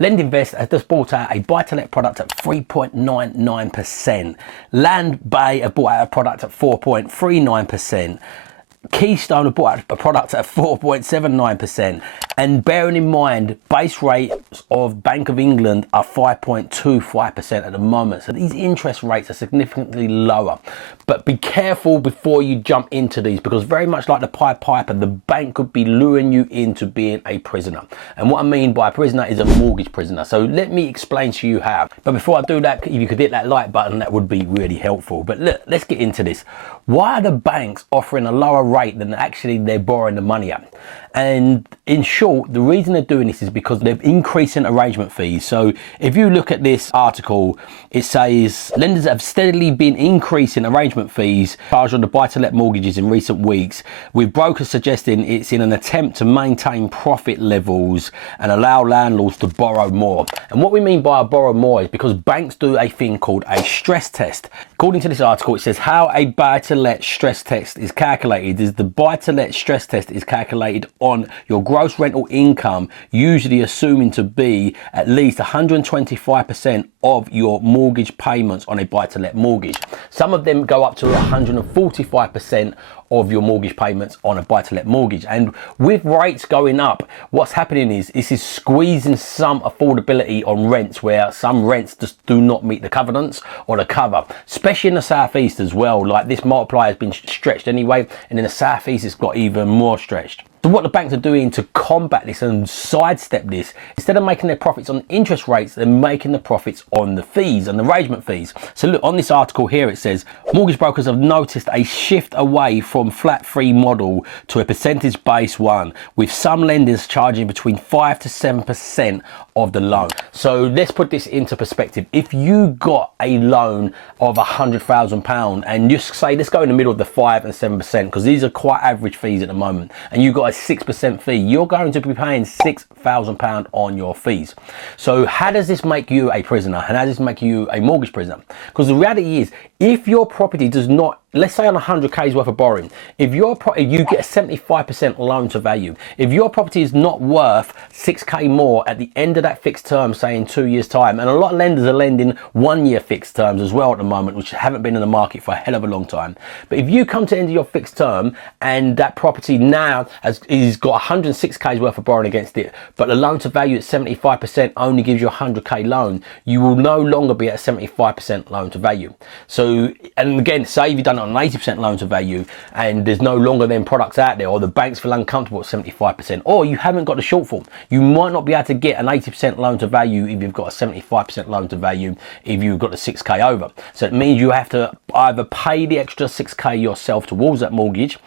LendInvest has just bought out a buy-to-let product at 3.99%. Land Bay have bought out a product at 4.39%. Keystone have bought out a product at 4.79%, and bearing in mind base rates of Bank of England are 5.25% at the moment, so these interest rates are significantly lower. But be careful before you jump into these, because very much like the Pied Piper, the bank could be luring you into being a prisoner. And what I mean by a prisoner is a mortgage prisoner. So let me explain to you how. But before I do that, if you could hit that like button, that would be really helpful. But look, let's get into this. Why are the banks offering a lower rate than actually they're borrowing the money at? And in short, the reason they're doing this is because they're increasing arrangement fees. So if you look at this article, it says lenders have steadily been increasing arrangement fees charged on the buy-to-let mortgages in recent weeks, with brokers suggesting it's in an attempt to maintain profit levels and allow landlords to borrow more. And what we mean by borrow more is because banks do a thing called a stress test. According to this article, it says how a buy-to-let stress test is calculated is the buy-to-let stress test is calculated on your gross rental income, usually assuming to be at least 125% of your mortgage payments on a buy-to-let mortgage. Some of them go up to 145% of your mortgage payments on a buy-to-let mortgage. And with rates going up, what's happening is this is squeezing some affordability on rents, where some rents just do not meet the covenants or the cover, especially in the southeast as well. Like, this multiplier has been stretched anyway, and in the southeast it's got even more stretched. So what the banks are doing to combat this and sidestep this, instead of making their profits on interest rates, they're making the profits on the fees and the arrangement fees. So look, on this article here, it says mortgage brokers have noticed a shift away from flat fee model to a percentage based one, with some lenders charging between 5 to 7% of the loan. So let's put this into perspective. If you got a loan of £100,000 and you say, let's go in the middle of the 5 and 7%, because these are quite average fees at the moment, and you got a 6% fee, you're going to be paying £6,000 on your fees. So how does this make you a prisoner, and how does this make you a mortgage prisoner? Because the reality is, if your property does not, let's say on 100K's worth of borrowing, if your property, you get a 75% loan to value. If your property is not worth 6K more at the end of that fixed term, say in 2 years time, and a lot of lenders are lending 1 year fixed terms as well at the moment, which haven't been in the market for a hell of a long time. But if you come to the end of your fixed term and that property now is got 106K's worth of borrowing against it, but the loan to value at 75% only gives you a 100K loan, you will no longer be at a 75% loan to value. So, and again, say if you've done it on an 80% loan to value and there's no longer then products out there, or the banks feel uncomfortable at 75%, or you haven't got the shortfall, you might not be able to get an 80% loan to value if you've got a 75% loan to value if you've got the 6K over. So it means you have to either pay the extra 6K yourself towards that mortgage,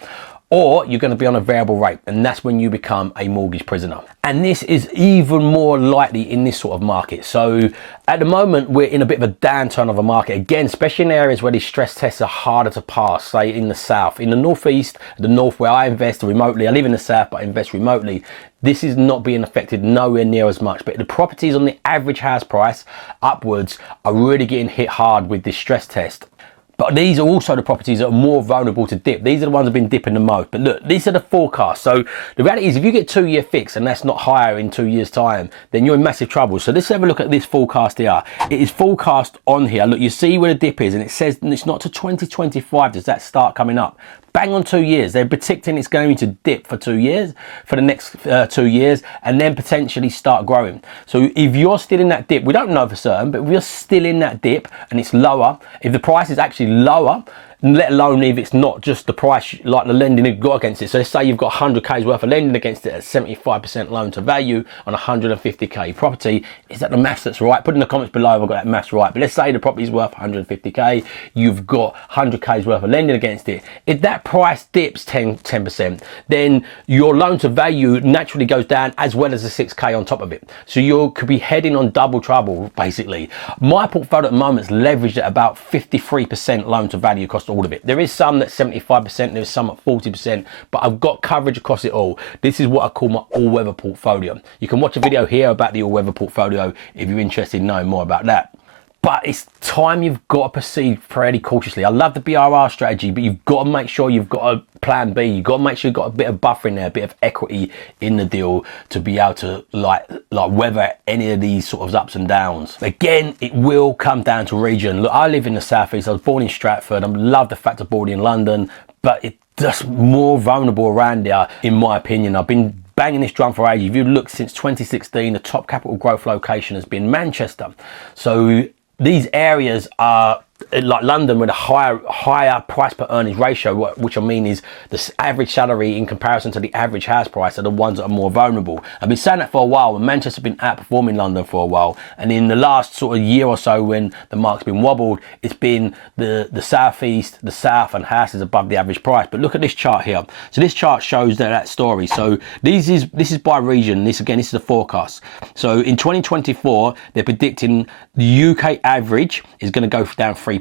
or you're going to be on a variable rate, and that's when you become a mortgage prisoner. And this is even more likely in this sort of market. So at the moment, we're in a bit of a downturn of a market, again, especially in areas where these stress tests are harder to pass, say in the south. In the northeast, the north, where I invest remotely, I live in the south but I invest remotely, this is not being affected nowhere near as much. But the properties on the average house price upwards are really getting hit hard with this stress test. But these are also the properties that are more vulnerable to dip. These are the ones that have been dipping the most. But look, these are the forecasts. So the reality is, if you get 2 year fix and that's not higher in 2 years time, then you're in massive trouble. So let's have a look at this forecast here. It is forecast on here. Look, you see where the dip is, and it says it's not to 2025 does that start coming up. Bang on 2 years. They're predicting it's going to dip for 2 years, for the next 2 years, and then potentially start growing. So if you're still in that dip, we don't know for certain, but if you're still in that dip and it's lower, if the price is actually lower, let alone if it's not just the price, like the lending you've got against it. So let's say you've got 100K's worth of lending against it at 75% loan to value on a 150K property. Is that the maths that's right? Put in the comments below if I've got that maths right. But let's say the property's worth 150K, you've got 100K's worth of lending against it. If that price dips 10%, then your loan to value naturally goes down, as well as the 6K on top of it. So you could be heading on double trouble, basically. My portfolio at the moment is leveraged at about 53% loan to value across all of it. There is some that's 75%, there's some at 40%, but I've got coverage across it all. This is what I call my all-weather portfolio. You can watch a video here about the all-weather portfolio if you're interested in knowing more about that. but it's time you've got to proceed fairly cautiously. I love the BRR strategy, but you've got to make sure you've got a plan B. You've got to make sure you've got a bit of buffer in there, a bit of equity in the deal to be able to like weather any of these sort of ups and downs. Again, it will come down to region. Look, I live in the southeast. I was born in Stratford. I love the fact of born in London, but it's just more vulnerable around there, in my opinion. I've been banging this drum for ages. If you look since 2016, the top capital growth location has been Manchester. So these areas are like London with a higher price per earnings ratio, which I mean is the average salary in comparison to the average house price are the ones that are more vulnerable. I've been saying that for a while, and Manchester's been outperforming London for a while. And in the last sort of year or so, when the market's been wobbled, it's been the southeast, the south, and houses above the average price. But look at this chart here. So this chart shows that story. So this is by region. This is a forecast. So in 2024, they're predicting the UK average is going to go down 3%.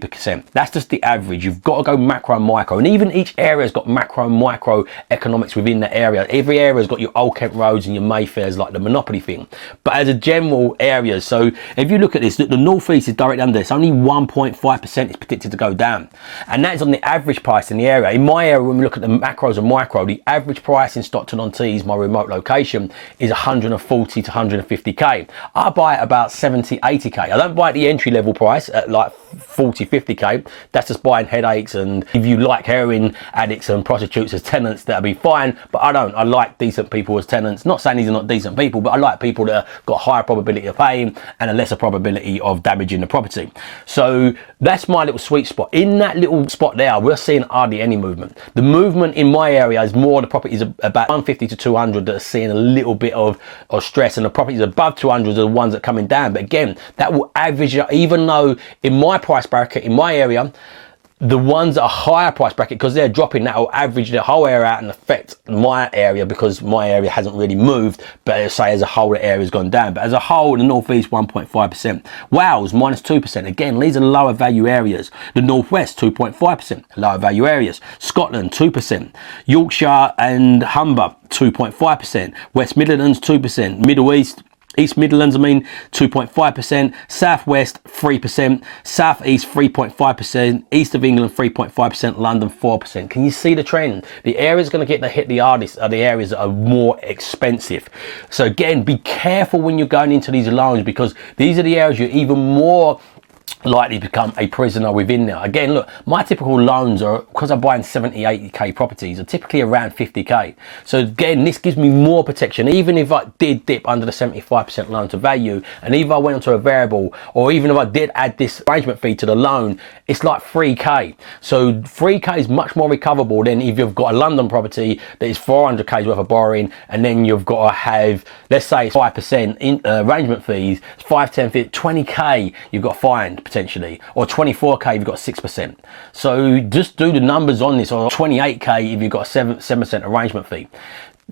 That's just the average. You've got to go macro and micro, and even each area has got macro and micro economics within that area. Every area has got your Old Kent Roads and your Mayfairs, like the monopoly thing. But as a general area, so if you look at this, the northeast is directly under this. Only 1.5% is predicted to go down, and that's on the average price in the area. In my area, when we look at the macros and micro, the average price in Stockton-on-Tees, my remote location, is 140 to 150k. I buy at about 70, 80k. I don't buy at the entry level price at like 40, 50k. That's just buying headaches, and if you like heroin addicts and prostitutes as tenants, that'll be fine, but I don't. I like decent people as tenants. Not saying these are not decent people, but I like people that have got a higher probability of paying and a lesser probability of damaging the property. So that's my little sweet spot. In that little spot there, we're seeing hardly any movement. The movement in my area is more the properties about 150 to 200 that are seeing a little bit of stress, and the properties above 200 are the ones that are coming down. But again, that will average out, even though in my price bracket, in my area, the ones that are higher price bracket, because they're dropping, that will average the whole area out and affect my area, because my area hasn't really moved, but say as a whole the area's gone down. But as a whole, the northeast 1.5%, Wales minus 2%. Again, these are lower value areas. The northwest 2.5%, lower value areas. Scotland 2%, Yorkshire and Humber 2.5%, West Midlands 2%, Middle East, East Midlands, 2.5%, Southwest 3%, Southeast 3.5%, East of England 3.5%, London 4%. Can you see the trend? The areas going to get the hit the hardest are the areas that are more expensive. So again, be careful when you're going into these loans, because these are the areas you're even more likely to become a prisoner within there. Again, look, my typical loans are, because I'm buying 70, 80k properties, are typically around 50k. So again, this gives me more protection. Even if I did dip under the 75% loan to value, and even if I went onto a variable, or even if I did add this arrangement fee to the loan, it's like 3k. So 3k is much more recoverable than if you've got a London property that is 400k's worth of borrowing, and then you've got to have, let's say, 5% in arrangement fees, 5, 10, 15, 20k you've got fined potentially, or 24k you've got 6%. So just do the numbers on this, or 28k if you've got a 7% arrangement fee.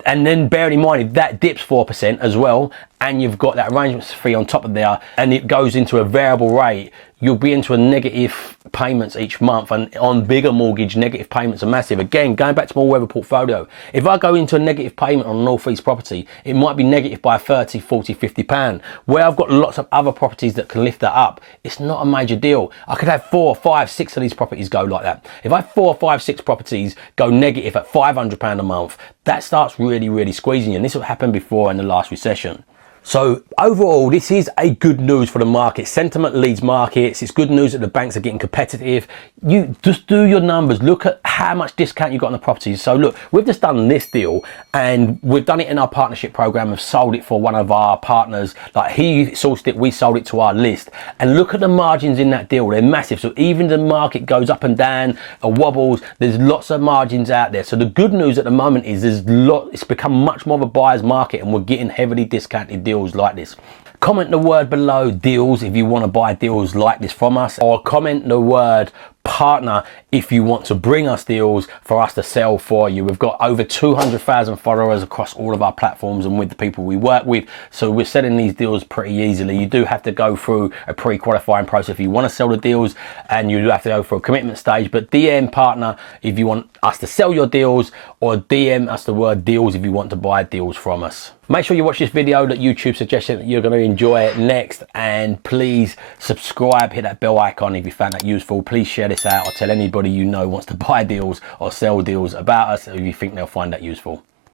And then bear in mind, if that dips 4% as well, and you've got that arrangement fee on top of there, and it goes into a variable rate, you'll be into a negative payments each month, and on bigger mortgage, negative payments are massive. Again, going back to my weather portfolio, if I go into a negative payment on a northeast property, it might be negative by 30, 40, 50 pound. Where I've got lots of other properties that can lift that up, it's not a major deal. I could have 4, 5, 6 of these properties go like that. If I have 4, 5, 6 properties go negative at £500 a month, that starts really squeezing you, and this will happen before in the last recession. So overall, this is a good news for the market. Sentiment leads markets. It's good news that the banks are getting competitive. You just do your numbers. Look at how much discount you got on the properties. So look, we've just done this deal, and we've done it in our partnership program. We've sold it for one of our partners. Like, he sourced it, we sold it to our list. And look at the margins in that deal. They're massive. So even the market goes up and down or wobbles, there's lots of margins out there. So the good news at the moment is it's become much more of a buyer's market, and we're getting heavily discounted deals like this. Comment the word below deals if you want to buy deals like this from us, or comment the word partner if you want to bring us deals for us to sell for you. We've got over 200,000 followers across all of our platforms and with the people we work with, so we're selling these deals pretty easily. You do have to go through a pre-qualifying process if you want to sell the deals, and you do have to go through a commitment stage. But DM partner if you want us to sell your deals, or DM us the word deals if you want to buy deals from us. Make sure you watch this video that YouTube suggested that you're going to enjoy it next, and please subscribe, hit that bell icon if you found that useful. Please share this out or tell anybody you know wants to buy deals or sell deals about us if you think they'll find that useful.